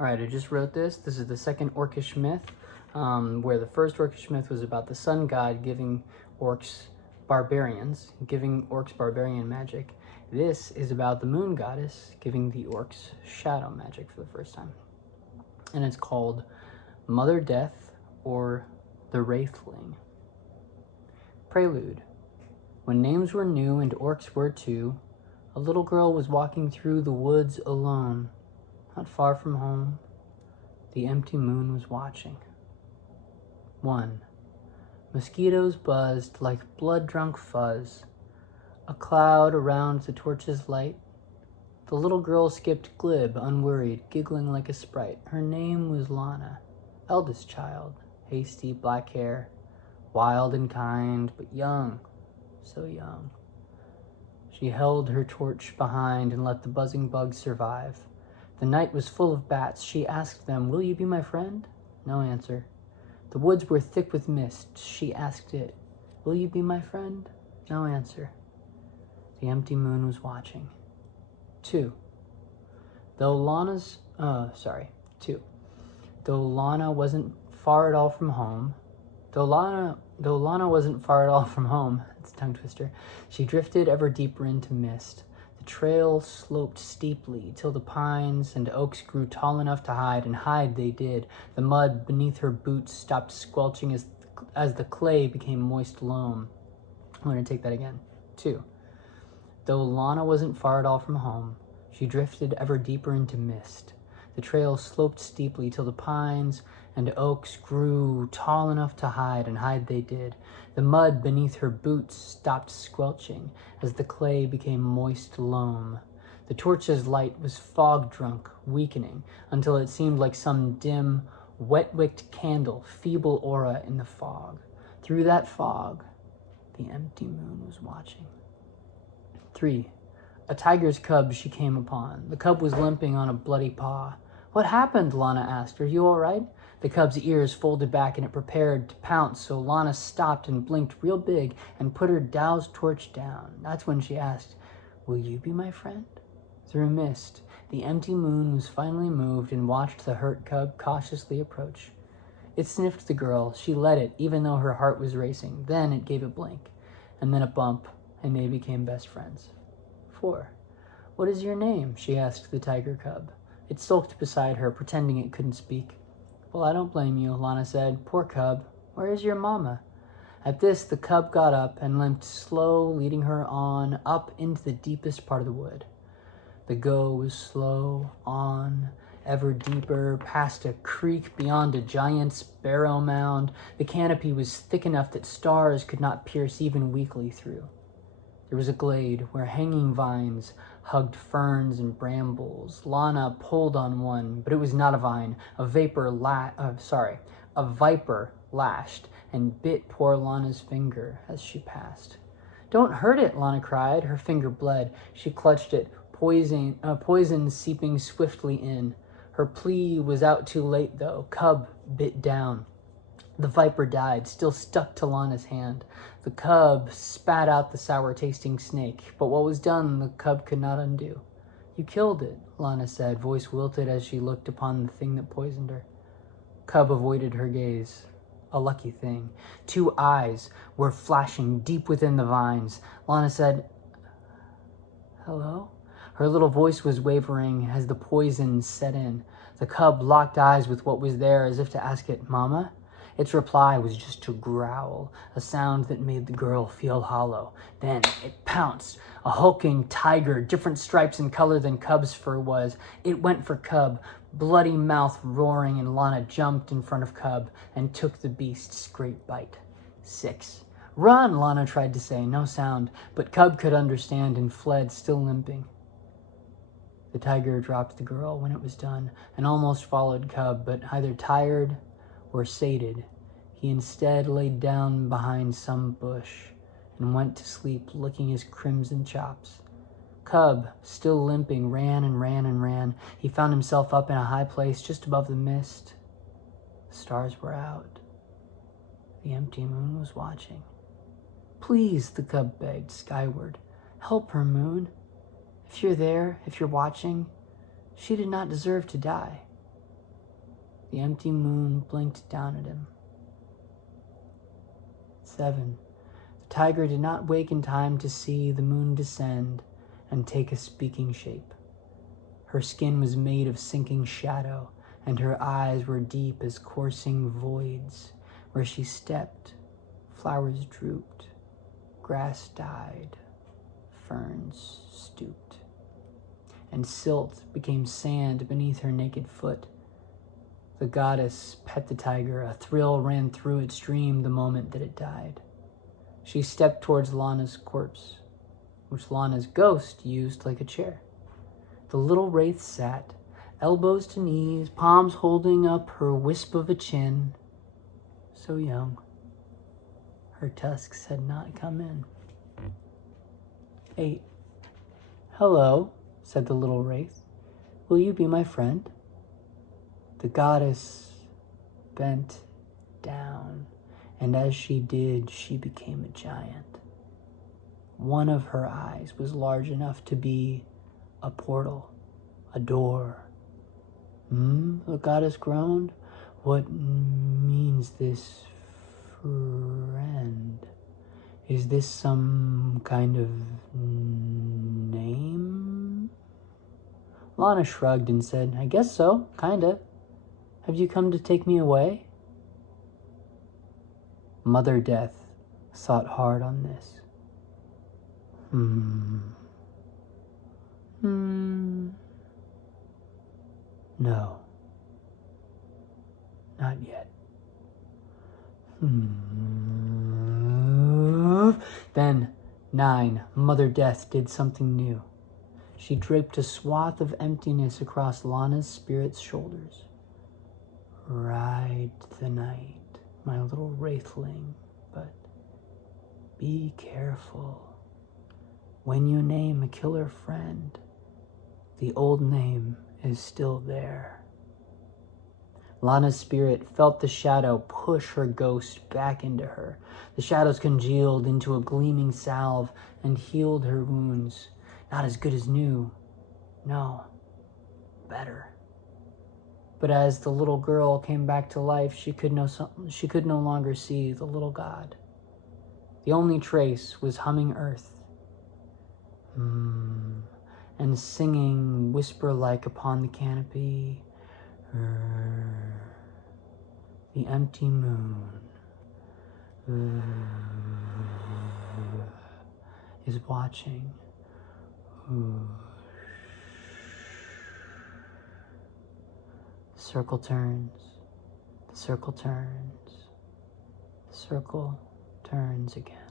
All right, I just wrote this. This is the second Orcish myth, where the first Orcish myth was about the sun god giving orcs barbarian magic. This is about the moon goddess giving the orcs shadow magic for the first time. And it's called Mother Death or the Wraithling. Prelude. When names were new and orcs were too, a little girl was walking through the woods alone. Not far from home, the empty moon was watching. 1. Mosquitoes buzzed like blood-drunk fuzz, a cloud around the torch's light. The little girl skipped glib, unworried, giggling like a sprite. Her name was Lana, eldest child, hasty, black hair, wild and kind, but young, so young. She held her torch behind and let the buzzing bugs survive. The night was full of bats. She asked them, "Will you be my friend?" No answer. The woods were thick with mist. She asked it, "Will you be my friend?" No answer. The empty moon was watching. 2. Though Lana wasn't far at all from home, it's a tongue twister, she drifted ever deeper into mist. The trail sloped steeply till the pines and oaks grew tall enough to hide, and hide they did. The mud beneath her boots stopped squelching as the clay became moist loam. I'm going to take that again. 2. Though Lana wasn't far at all from home, she drifted ever deeper into mist. The trail sloped steeply till the pines and oaks grew tall enough to hide, and hide they did. The mud beneath her boots stopped squelching as the clay became moist loam. The torch's light was fog-drunk, weakening, until it seemed like some dim, wet-wicked candle, feeble aura in the fog. Through that fog, the empty moon was watching. 3. A tiger's cub she came upon. The cub was limping on a bloody paw. "What happened?" Lana asked. "Are you all right?" The cub's ears folded back and it prepared to pounce, so Lana stopped and blinked real big and put her doused torch down. That's when she asked, "Will you be my friend?" Through mist, the empty moon was finally moved and watched the hurt cub cautiously approach. It sniffed the girl. She let it, even though her heart was racing. Then it gave a blink, and then a bump, and they became best friends. 4. "What is your name?" she asked the tiger cub. It sulked beside her, pretending it couldn't speak. "Well, I don't blame you," Lana said. "Poor cub. Where is your mama?" At this, the cub got up and limped slow, leading her on up into the deepest part of the wood. The go was slow, on, ever deeper, past a creek beyond a giant's barrow mound. The canopy was thick enough that stars could not pierce even weakly through. There was a glade where hanging vines hugged ferns and brambles. Lana pulled on one, but it was not a vine. A viper lashed and bit poor Lana's finger as she passed. "Don't hurt it," Lana cried. Her finger bled. She clutched it, poison seeping swiftly in. Her plea was out too late, though. Cub bit down. The viper died, still stuck to Lana's hand. The cub spat out the sour-tasting snake, but what was done the cub could not undo. "You killed it," Lana said, voice wilted as she looked upon the thing that poisoned her. Cub avoided her gaze. A lucky thing. 2 eyes were flashing deep within the vines. Lana said, "Hello?" Her little voice was wavering as the poison set in. The cub locked eyes with what was there as if to ask it, "Mama?" Its reply was just a growl, a sound that made the girl feel hollow. Then it pounced, a hulking tiger, different stripes and color than Cub's fur was. It went for Cub, bloody mouth roaring, and Lana jumped in front of Cub and took the beast's great bite. 6. "Run," Lana tried to say, no sound, but Cub could understand and fled, still limping. The tiger dropped the girl when it was done and almost followed Cub, but either tired or sated, he instead laid down behind some bush and went to sleep licking his crimson chops. Cub, still limping, ran and ran and ran. He found himself up in a high place just above the mist. The stars were out. The empty moon was watching. "Please," the cub begged skyward, "help her, moon. If you're there, if you're watching, she did not deserve to die." The empty moon blinked down at him. 7. The tiger did not wake in time to see the moon descend and take a speaking shape. Her skin was made of sinking shadow, and her eyes were deep as coursing voids. Where she stepped, flowers drooped, grass died, ferns stooped, and silt became sand beneath her naked foot. The goddess pet the tiger. A thrill ran through its dream the moment that it died. She stepped towards Lana's corpse, which Lana's ghost used like a chair. The little wraith sat, elbows to knees, palms holding up her wisp of a chin. So young. Her tusks had not come in. 8. Hello, said the little wraith. Will you be my friend? The goddess bent down, and as she did, she became a giant. One of her eyes was large enough to be a portal, a door. The goddess groaned. What means this, friend? Is this some kind of name? Lana shrugged and said, I guess so, kinda. Have you come to take me away? Mother Death thought hard on this. No. Not yet. Then, 9, Mother Death did something new. She draped a swath of emptiness across Lana's spirit's shoulders. Ride the night, my little wraithling, but be careful. When you name a killer friend, the old name is still there. Lana's spirit felt the shadow push her ghost back into her. The shadows congealed into a gleaming salve and healed her wounds. Not as good as new. No, better. But as the little girl came back to life, she could no longer see the little god. The only trace was humming earth, and singing whisper-like upon the canopy, the empty moon is watching. The circle turns, the circle turns, the circle turns again.